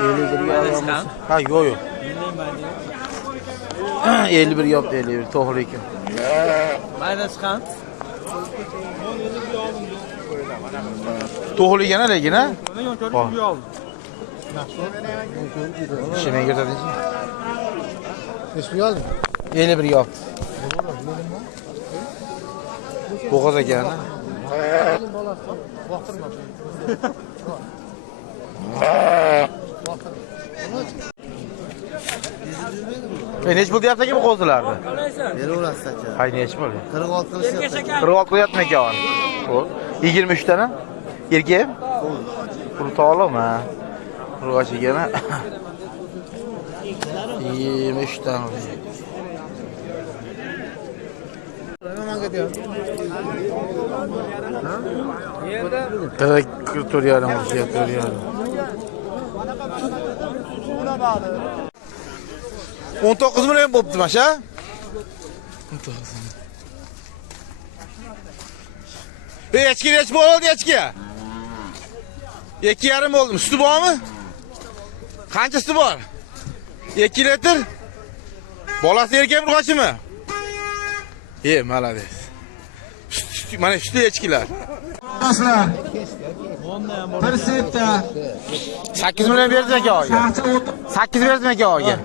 51 ha yo'q yo'q 51 yaptı 51 to'g'ri ekan. Mayda chiqan. To'g'ri ekan lekin ha. Shimay kiradi. Hiçbir aldın. 51 yaptı. Bo'g'oz ekan. Nech bo'ldi yaptaki bu qo'zilarni? Beraverasiz aka. Hay nech bo'ldi? 46 qilishyapti. 46 qilyapmi ekan? Xo'p. 23 tani? Erkak? Pul to'g'rimi? Urg'och ekan. 23 tani. Kırıyorum, kırıyorum. 19 milyon bo'pti masha. 19. Echki nech bo'ldi echki? 2,5 bo'ldi. Suti bormi? Qancha suti bor? 2 litr. Bolasi erkak urg'ochimi? Malades. Mana shu echkilar. Do'stlar. Bir setda 8 million berdi aka. 8 berdi aka oga.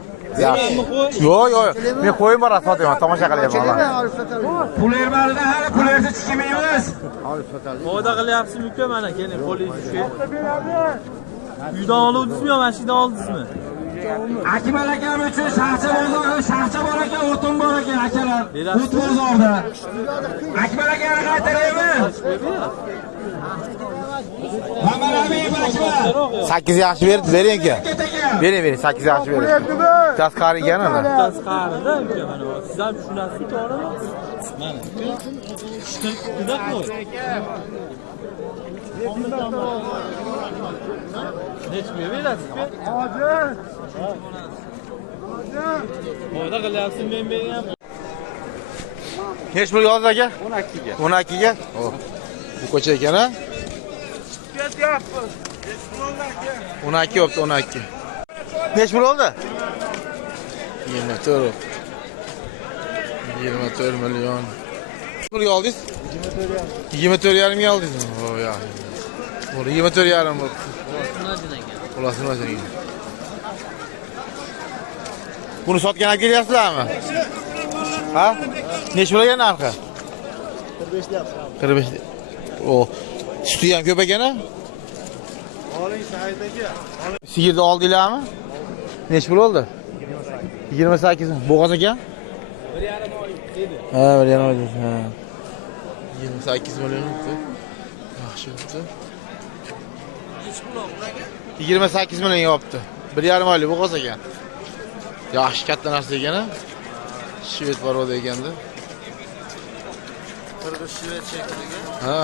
Yo'q, yo'q. Men qo'yim bor sotaman, tomosha qilyapman. pul bermalida hali pul bersa chiqmaymiz. Foyda qilyapsizmi-ku mana keling qo'lingiz shu. Uydan oluvdingizmi yo mashinadan oldingizmi? Akmal akam uchun shaxcha bor ekan, o'tin bor ekan akalar. O't bozorda. Akmal akani qaytaraymi? Mamalabiy 8 yaxshi berdi, bering-ku. Bering, 8 yaxshi berdi. Tasqari ekan ana. Tasqarida uka mana siz ham tushunasiz to'g'rimi? Mana. Juda qo'y. Nechga berasiz-ku? Hozir. Foyda qilyapsiz men bergan. Nech pul yozdi aka? 12 ga. 12 ga? Bu ko'cha ekan ha? 12 yopti 12. Nech pul oldi? 24. 24 milyon. Pul oldingiz? 24,5 ga oldingiz. O ya. Bu 24,5 bu. Ulasini o'zing. Buni sotgan olib kelyapsizlarmi? Ha? Nech bo'lgan narxi? 45 deyapsiz. 45. O suti ham ko'p ekan-a? Oling saydagi. Sigirni oldinglarmi? Nech pul oldi? 28. Bo'g'oz ekan? 1,5 oy dedi. Ha, 1,5 oy. Ha. 28 million oldi. Yaxshi oldi. 28 million yopti. 1,5 oylik bo'g'oz ekan. Yaxshi katta narsa ekan-a? Shvet parvoda ekanda. Qirg'iz shvet shekliga. Ha.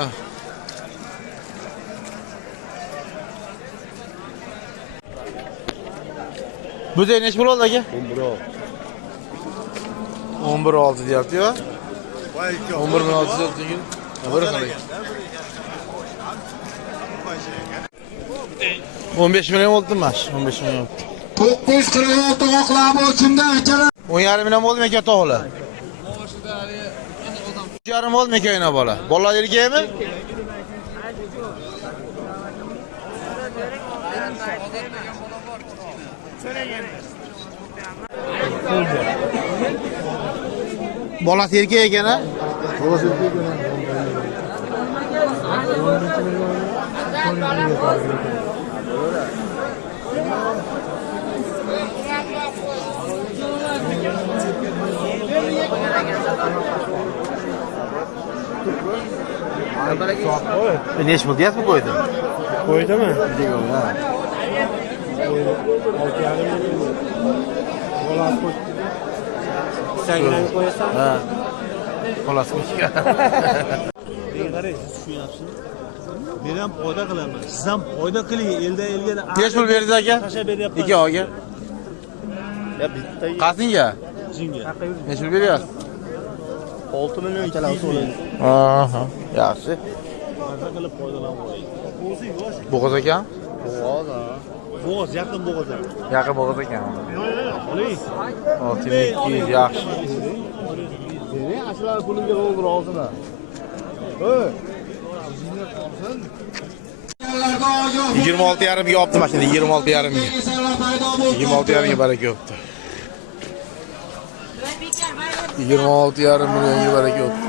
Bu da nech pul oldi aka? 11 oldi deyapti-ku. 11 million oldi deyapti. Nima qilay? 15 million oldimi? 15 million. 946 oqlab o'lchimda akalar. 10,5 million bo'ldimi aka to'g'ri? 3,5 bo'ldimi aka yana bola? Bolalar erkakmi? Bolasi erkak ekan-a? Bolasi erkak ekan. Nech pul deyapsiz qo'ydi? Qo'ydimi? Yo'q, ha. Sangrani qo'yasan? Ha. Xolos qo'yishga. Qaraysiz tushunyapsizmi? Men ham foyda qilaman. Siz ham foyda qiling. Elga Nech pul berdingiz aka? tashlab beryapman. Ikkoviga. Ya bittaga. Qasinga? Jinga. Nech pul beryapsiz? 6 million 200 ming. Aha, yaxshi. Maza qilib foydalanib oling. Bo'g'oz ekan? Bo'g'oz ha. Bo'g'oz, yaqin bo'g'oz. Yaqin bo'g'oz ekan. 6200 yaxshi. Ashlar pulimga bo'ldir og'zini. 26,5 ga olibdi mashina, 26,5 ga. 26,5 ga baraka yopdi. 26,5 millionga baraka yopdi.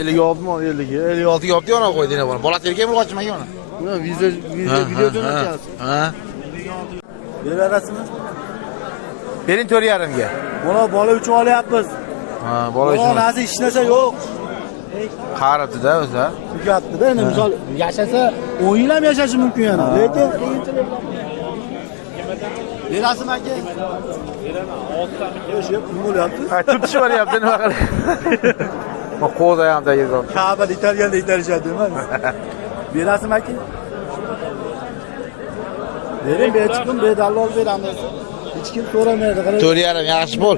Elga olibmi? 56 ga olibdi, yana qo'ydi yana buni. Bolasi erkakmi, qochmagan yana? Buni video jo'natyapsiz. Ha. Berasizmi? Bering 4,5 ga. Buni bola uchun olyapmiz. Ha, bola uchun. Bolasi hech narsa yo'q. Qaribdi-da o'zi. Tugatdi-da, endi misol yashasa 10 yil ham yashashi mumkin yana. Lekin qiyinchilik. Berasizmi aka? Beraman. 6 ta. Yo'q, nima bo'lyapti? Ha, turtish bo'lyapti, nima qilay? Ma qo'za ham tayyor. Ka'bada italganda italishadi emas. Berasizmi aka? Bering, chiqdim, bedallol beramiz. Hech kim so'ramaydi, qarang. 4,5 yaxshi bo'l.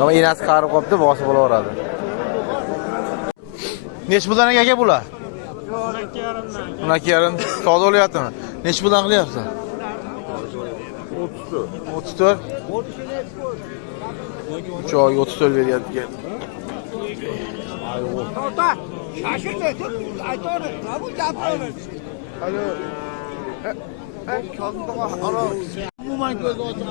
Ama enasi qarib qopti, bosib olaveradi. Nech puldan aka bular? 12,5. Toza olyaptimi? Nech puldan qilyapsan? 34. 3 oyga 34 beryapti. Umuman ko'z ochib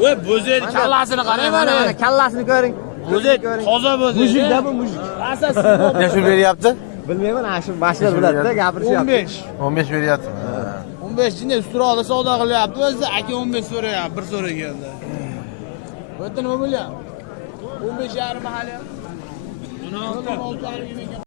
Voy bo'zak kallasini qarang mana. Kallasini ko'ring. Bo'zak toza bo'zak. Mujikda bu mujik. Asosiy. Nech pul beryapti? Bilmayman, ana shu bashlar biladi-da, gapirishyapti. 15 beryapti. 15 jinni ustroqda savdo qilyapti. O'zi aka 15 so'rayapti, bir so'raganda. Bu yerda nima bo'lyapti? 15,5 mahali. 16,5